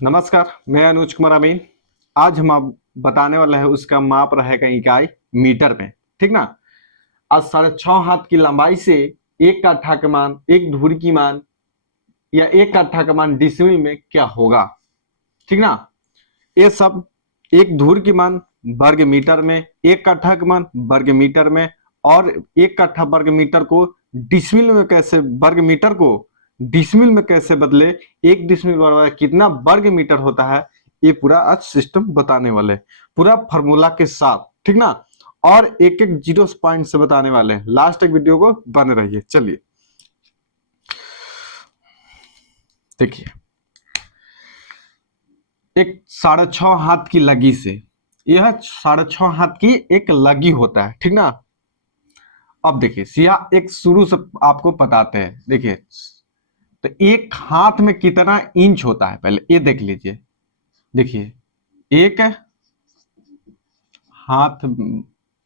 नमस्कार, मैं अनुज कुमार अमीन। आज हम आप बताने वाला है उसका माप रहेगा इकाई मीटर में। ठीक ना। आज 6.5 हाथ की लंबाई से एक कट्ठा का मान, एक धुरी की मान या एक कट्ठा का मान डिसिमिल में क्या होगा। ठीक ना। ये सब एक धुरी की मान वर्ग मीटर में, एक कट्ठा का मान वर्ग मीटर में, और एक कट्ठा वर्ग मीटर को डिसिमिल में कैसे, वर्ग मीटर को डिसिमिल में कैसे बदले, एक डिसिमिल बराबर कितना वर्ग मीटर होता है, ये पूरा आज सिस्टम बताने वाले हैं, पूरा फॉर्मूला के साथ। ठीक ना। और एक एक जीरो पॉइंट से बताने वाले हैं। लास्ट तक वीडियो को बने रहिए। चलिए देखिए, एक 6.5 हाथ की लगी से, यह 6.5 हाथ की एक लगी होता है। ठीक ना। अब देखिए सिया एक शुरू से आपको बताते हैं। देखिए तो एक हाथ में कितना इंच होता है पहले ये देख लीजिए। देखिए एक हाथ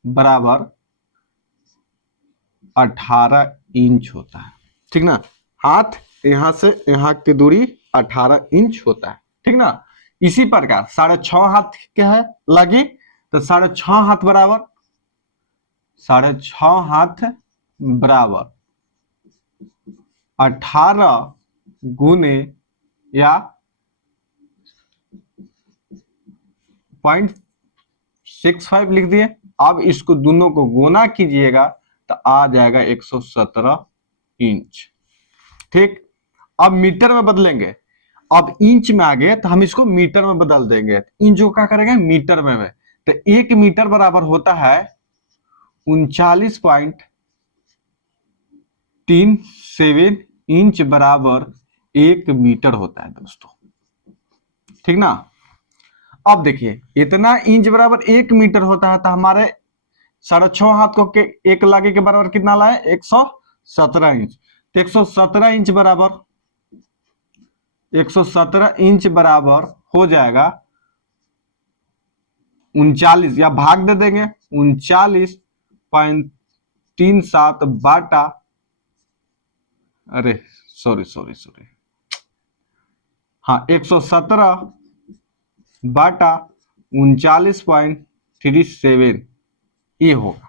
बराबर 18 इंच होता है। ठीक ना। हाथ यहां से यहां की दूरी 18 इंच होता है। ठीक ना। इसी प्रकार 6.5 हाथ क्या है लगी, तो 6.5 हाथ बराबर 6.5 हाथ बराबर 18 गुने या 0.65 लिख दिए। अब इसको दोनों को गुना कीजिएगा तो आ जाएगा 117 इंच। ठीक। अब मीटर में बदलेंगे। अब इंच में आ गए तो हम इसको मीटर में बदल देंगे। इंच को क्या करेंगे मीटर में तो 1 मीटर बराबर होता है 39.37 इंच बराबर 1 मीटर होता है दोस्तों। ठीक ना। अब देखिए इतना इंच बराबर 1 मीटर होता है तो हमारे 6.5 हाथ को एक लागे के बराबर कितना लाए 117 इंच। तो 117 इंच बराबर हो जाएगा 39, या भाग दे देंगे 39.37 बाटा, अरे सॉरी सॉरी सॉरी, हाँ 117 बाटा 39.37 ये होगा।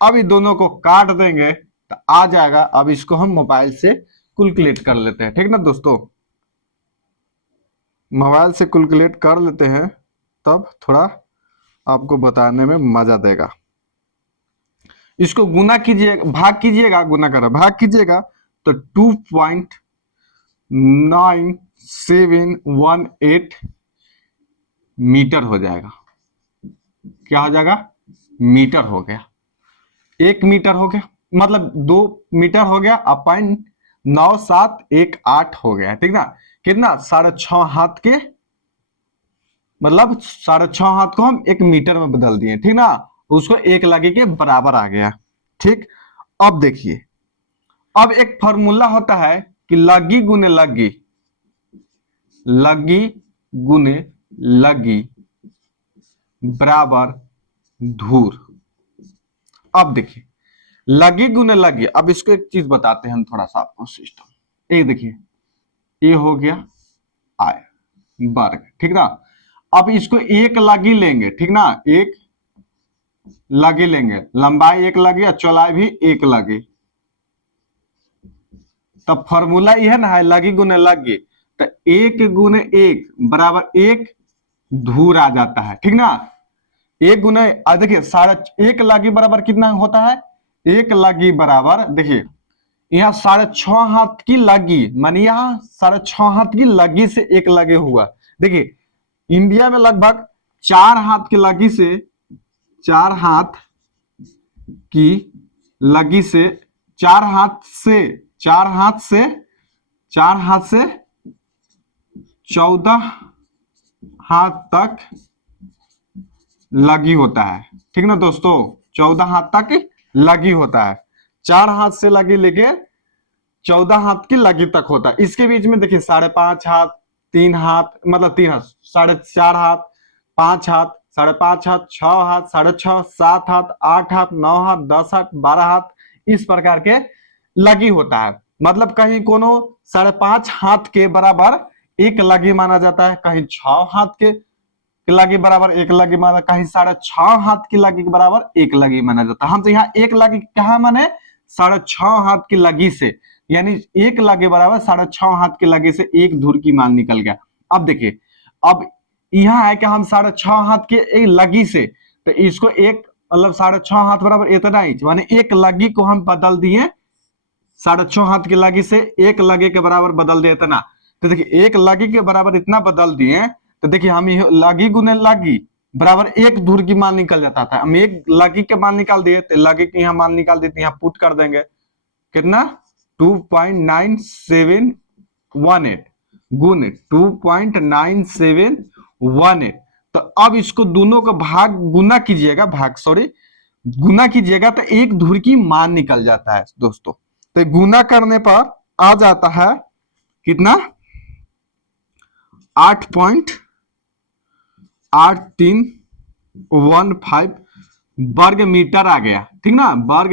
अब ये दोनों को काट देंगे तो आ जाएगा। अब इसको हम मोबाइल से कैलकुलेट कर लेते हैं। ठीक ना दोस्तों, मोबाइल से कैलकुलेट कर लेते हैं तब थोड़ा आपको बताने में मजा देगा। इसको गुना कीजिएगा, भाग कीजिएगा, गुना कर भाग कीजिएगा तो 2.9718 मीटर हो जाएगा। क्या हो जाएगा मीटर हो गया। 1 मीटर हो गया, मतलब 2 मीटर हो गया। अब 0.9718 हो गया। ठीक ना। कितना 6.5 हाथ के, मतलब 6.5 हाथ को हम 1 मीटर में बदल दिए। ठीक ना। उसको एक लगी के बराबर आ गया। ठीक। अब देखिए, अब एक फॉर्मूला होता है कि लगी गुने लगी, लगी गुने लगी बराबर धूर। अब देखिए लगी गुने लगी, अब इसको एक चीज बताते हैं हम थोड़ा सा आपको सिस्टम। एक देखिए ये हो गया आय वर्ग। ठीक ना। अब इसको एक लगी लेंगे। ठीक ना। एक लगी लेंगे, लंबाई एक लगी और चौड़ाई भी एक लगी। तब फॉर्मूला यह ना है लगी गुने लगी, तो एक गुने एक बराबर एक धूर आ जाता है। ठीक ना। एक गुने देखिए 1 लगी बराबर कितना होता है, एक लगी बराबर देखिए यहाँ 6.5 हाथ की लगी, मानी यहाँ 6.5 हाथ की लगी से एक लगे हुआ। देखिए इंडिया में लगभग 4 हाथ की लगी से, 4 हाथ की लगी से, 4 हाथ से 14 हाथ तक लगी होता है। ठीक ना दोस्तों, 14 हाथ तक लगी होता है। 4 हाथ से लगी लेके 14 हाथ की लगी तक होता है। इसके बीच में देखिए 5.5 हाथ, 3 हाथ, मतलब 3 हाथ, 4.5 हाथ, 5 हाथ, 5.5 हाथ, 6 हाथ, 6.5, 7 हाथ, 8 हाथ, 9 हाथ, 10 हाथ, 12 हाथ, इस प्रकार के लगी होता है। मतलब कहीं कोनो 5.5 हाथ के बराबर एक लगी माना जाता है, कहीं 6 हाथ के लगी बराबर एक लगी माना, कहीं 6.5 हाथ की लगी के बराबर एक लगी माना जाता है। हम तो यहाँ एक लगी कहा माने 6.5 हाथ की लगी से, यानी एक लगी बराबर 6.5 हाथ की लगी से एक धूर की मान निकल गया। अब देखिए, अब यहाँ है कि हम 6.5 हाथ के एक लगी से, तो इसको एक मतलब 6.5 हाथ बराबर इतना इंच, माने एक लगी को हम बदल दिए 6.5 हाथ की लगी से एक लगी के बराबर बदल दिए इतना। तो देखिए एक लगी के बराबर इतना बदल दिए, तो देखिए हम लगी गुने लगी बराबर एक धूर की मान निकल जाता था। हम एक लगी के मान निकाल दिए, तो लगी की यहाँ मान निकाल देते, यहाँ पुट कर देंगे कितना 2.9718 गुने 2.9718। तो अब इसको दोनों का भाग गुना कीजिएगा, गुना कीजिएगा तो एक धुर की मान निकल जाता है दोस्तों। तो गुना करने पर आ जाता है कितना 8.8315 वर्ग मीटर आ गया, ठीक ना, वर्ग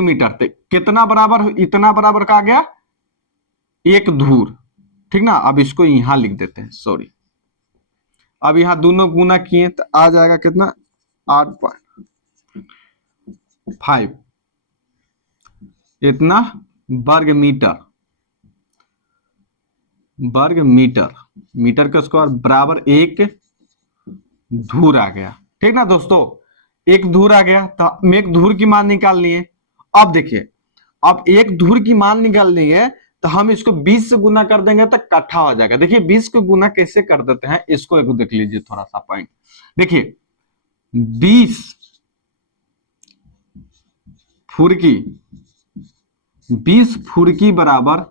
मीटर तो कितना बराबर, इतना बराबर का आ गया एक धूर, ठीक ना। अब इसको यहां लिख देते हैं, सॉरी, अब यहां दोनों गुना किए तो आ जाएगा कितना 8.5 इतना वर्ग मीटर का स्क्वायर बराबर एक धूर आ गया, ठीक ना दोस्तों। एक धूर आ गया तो हम एक धूर की मान निकाल लिए। अब देखिए, अब एक धूर की मान निकालनी है तो हम इसको 20 से गुना कर देंगे तो इकट्ठा हो जाएगा। देखिए 20 को गुना कैसे कर देते हैं, इसको एक देख लीजिए थोड़ा सा पॉइंट। देखिए 20 फुर्की बराबर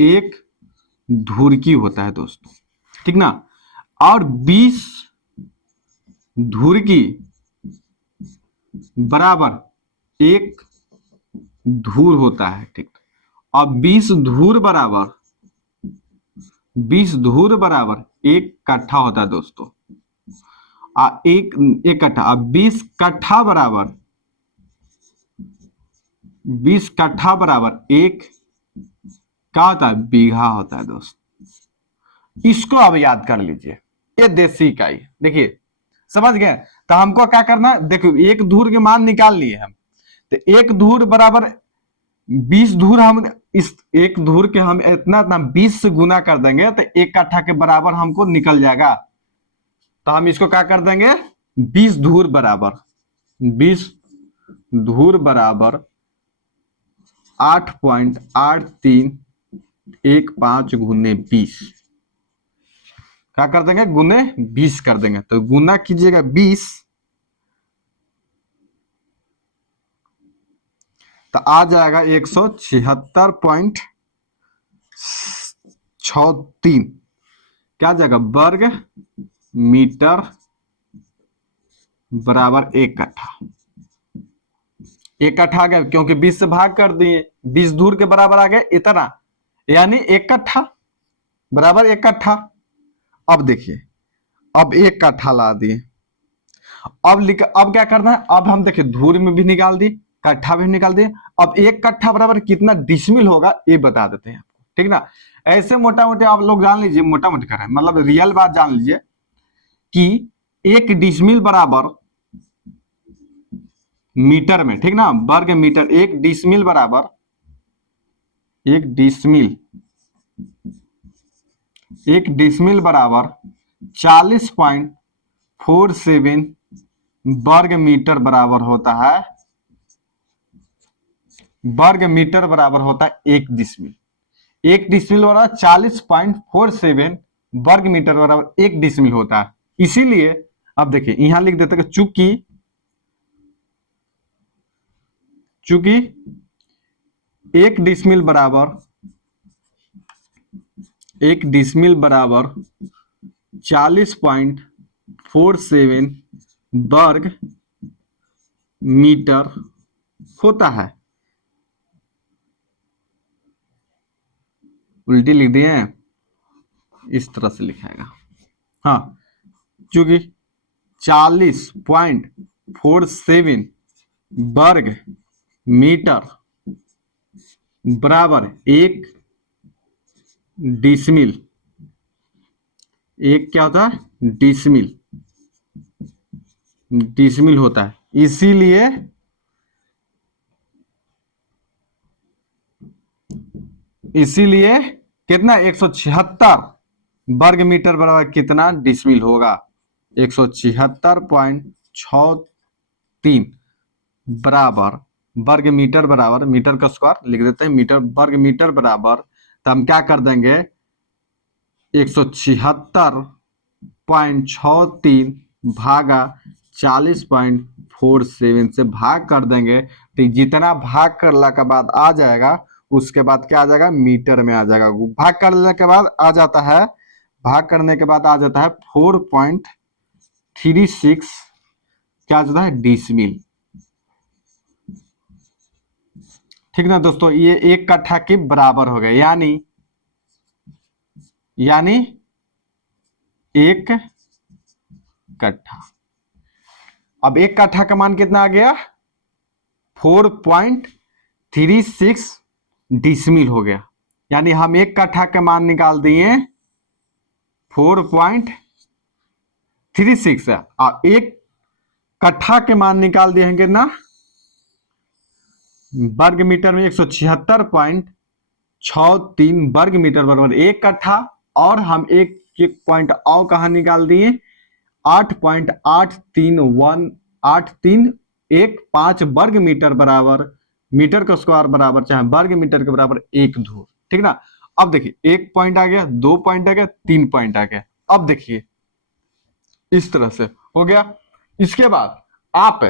एक धुरकी होता है दोस्तों, ठीक ना। और 20 धुरकी बराबर एक धूर होता है, ठीक। अब 20 धूर बराबर एक कट्ठा होता है दोस्तों। एक कट्ठा, अब 20 कट्ठा बराबर एक क्या होता है, बीघा होता है दोस्तों। इसको अब याद कर लीजिए, ये देसी इकाई, देखिए समझ गए। तो हमको क्या करना है, देखो एक धूर के मान निकाल लिए हम, तो एक धूर बराबर 20 धूर, हम इस एक धूर के हम इतना 20 से गुना कर देंगे तो एक कट्ठा के बराबर हमको निकल जाएगा। तो हम इसको क्या कर देंगे 20 धूर बराबर 8.8315 गुने 20 क्या कर देंगे, गुने 20 कर देंगे। तो गुना कीजिएगा 20 तो आ जाएगा 176.63 क्या जाएगा वर्ग मीटर बराबर एक कट्ठा। एक कट्ठा आ गया क्योंकि 20 से भाग कर दिए, 20 धूर के बराबर आ गए इतना, यानी एक कट्ठा बराबर एक कट्ठा। अब देखिए, अब एक कट्ठा ला दिए, अब क्या करना है, अब हम देखिए धूर में भी निकाल दी, कट्ठा भी निकाल दिए। अब एक कट्ठा बराबर कितना डिसमिल होगा ये बता देते हैं आपको, ठीक ना। ऐसे मोटा मोटे आप लोग जान लीजिए, मोटा मोटे करें मतलब रियल बात जान लीजिए कि एक डिसमिल बराबर मीटर में, ठीक ना, वर्ग मीटर, एक डिसमिल बराबर 40.47 वर्ग मीटर बराबर होता है, एक डिसमिल। एक डिसमिल बराबर 40.47 वर्ग मीटर बराबर एक डिसमिल होता है। इसीलिए अब देखिए यहां लिख देते हैं चूंकि एक डिसमिल बराबर 40.47 वर्ग मीटर होता है। उल्टी लिख दिए हैं, इस तरह से लिखाएगा। हाँ, चूंकि 40.47 वर्ग मीटर बराबर एक डिसमिल, एक क्या होता है डिसमिल, डिसमिल होता है। इसीलिए कितना 176 वर्ग मीटर बराबर कितना डिसमिल होगा, 176.63 बराबर वर्ग मीटर बराबर, मीटर का स्क्वायर लिख देते हैं, मीटर वर्ग मीटर बराबर, तो हम क्या कर देंगे 176.63 भागा 40.47 से भाग कर देंगे, तो जितना भाग करने के बाद आ जाएगा उसके बाद क्या आ जाएगा मीटर में आ जाएगा। भाग करने के बाद आ जाता है, भाग करने के बाद आ जाता है 4.36 क्या आ जाता है डिसमिल। ठीक ना दोस्तों, ये एक कट्ठा के बराबर हो गया, यानी एक कट्ठा। अब एक कट्ठा का मान कितना आ गया 4.36 डिसमिल हो गया, यानी हम एक कट्ठा का मान निकाल दिए 4.36 है, और एक कट्ठा के मान निकाल दिए हैं कितना वर्ग मीटर में 176.63 वर्ग मीटर बराबर एक कट्ठा, और हम एक पॉइंट और कहा निकाल दिए 8.8315 वर्ग मीटर बराबर, मीटर का स्क्वायर बराबर चाहे वर्ग मीटर के बराबर एक धूर। ठीक ना, अब देखिए एक पॉइंट आ गया, 2 पॉइंट आ गया, 3 पॉइंट आ गया। अब देखिए इस तरह से हो गया। इसके बाद आप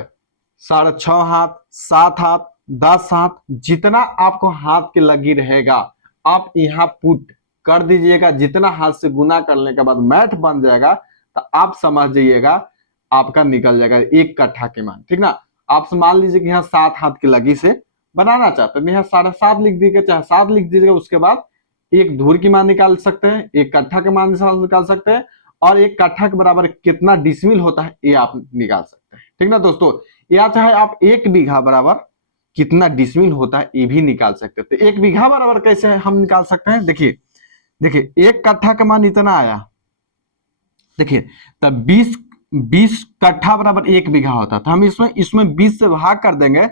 6.5 हाथ, 7 हाथ, 10 हाथ, जितना आपको हाथ के लगी रहेगा आप यहाँ पुट कर दीजिएगा। जितना हाथ से गुना करने के बाद मैथ बन जाएगा तो आप समझ जाइएगा आपका निकल जाएगा एक कट्ठा के मान। ठीक ना, आप मान लीजिए कि यहाँ 7 हाथ की लगी से बनाना चाहते हैं, यहाँ 7.5 लिख दीजिएगा, चाहे 7 लिख दीजिएगा। उसके बाद एक धूर की मान निकाल सकते हैं, एक कट्ठा के मान निकाल सकते हैं, और एक कट्ठा के बराबर कितना डिसमिल होता है ये आप निकाल सकते हैं। ठीक ना दोस्तों, या चाहे आप एक बीघा बराबर कितना डिसमिल होता है ये भी निकाल सकते हैं। तो एक बीघा बराबर कैसे हम निकाल सकते हैं, देखिए एक कट्ठा का मान इतना आया, देखिए तब 20 कट्ठा बराबर एक बीघा होता था, हम इसमें 20 से भाग कर देंगे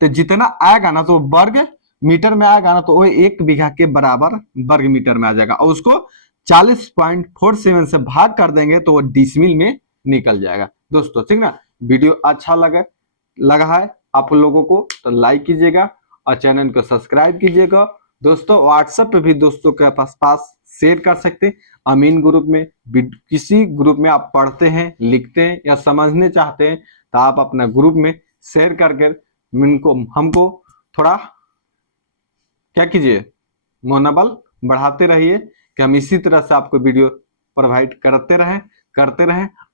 तो जितना आएगा ना तो वर्ग मीटर में आएगा ना तो वो एक बीघा के बराबर वर्ग मीटर में आ जाएगा, और उसको 40.47 से भाग कर देंगे तो वो डिसमिल में निकल जाएगा दोस्तों। ठीक ना, वीडियो अच्छा लगा है आप लोगों को तो लाइक कीजिएगा और चैनल को सब्सक्राइब कीजिएगा दोस्तों। व्हाट्सएप पे भी दोस्तों के पास शेयर कर सकते हैं, अमीन ग्रुप में, किसी ग्रुप में आप पढ़ते हैं, लिखते हैं या समझने चाहते हैं तो आप अपना ग्रुप में शेयर करके हमको थोड़ा क्या कीजिए मनोबल बढ़ाते रहिए कि हम इसी तरह से आपको वीडियो प्रोवाइड करते रहें,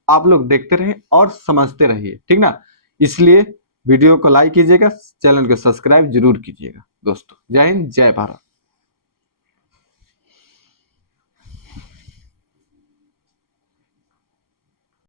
आप लोग देखते रहें और समझते रहिए। ठीक ना, इसलिए वीडियो को लाइक कीजिएगा, चैनल को सब्सक्राइब जरूर कीजिएगा दोस्तों। जय हिंद, जय भारत।